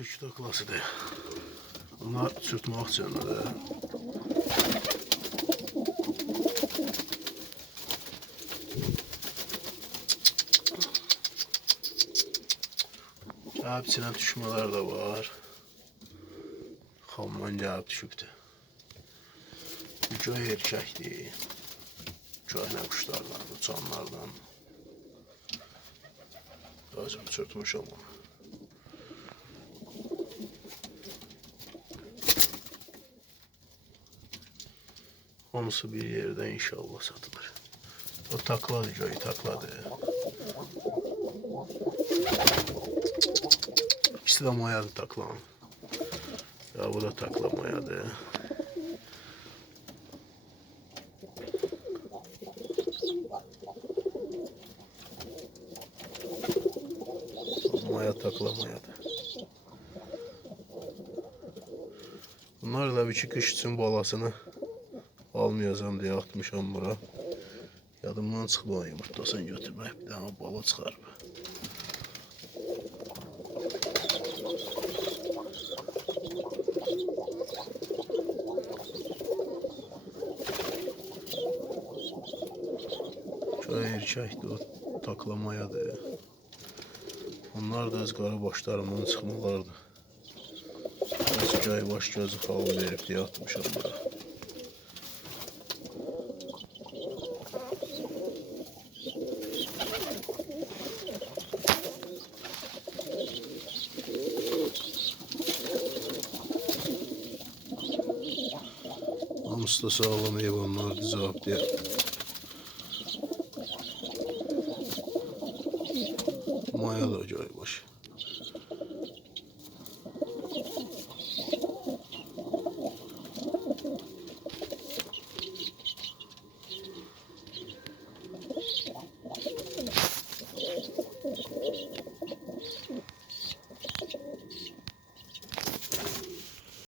3 taklasıdır. Bunlar sürtmək üçündür. Gəlib içinə düşmələr də var. Xamman gəlib düşübdür. Bu göy erkəkdir. Köhnə quşlardan, uçanlardan. Lazım çırpmışam onu. Hamısı bir yerdə inşallah satılır. O takladı göy takladı. İkisi de mayadı taklan. Ya bu da takla mayadı. Maya takla mayadı. Bunlar da bir iki kış için balasını almayacağım diye atmışam bura. Yadımdan o yumurtasını götürmək. Bir dənə bala çıxarıb. Köy erkəkdir, o taklamayadır. Onlar da öz qara başlarından çıxmalardır. Öz göy baş gözü xal verib deyə atmışam bura. Namusla sağlam hayvanlardı cevap diye. Mayalı acayip başı.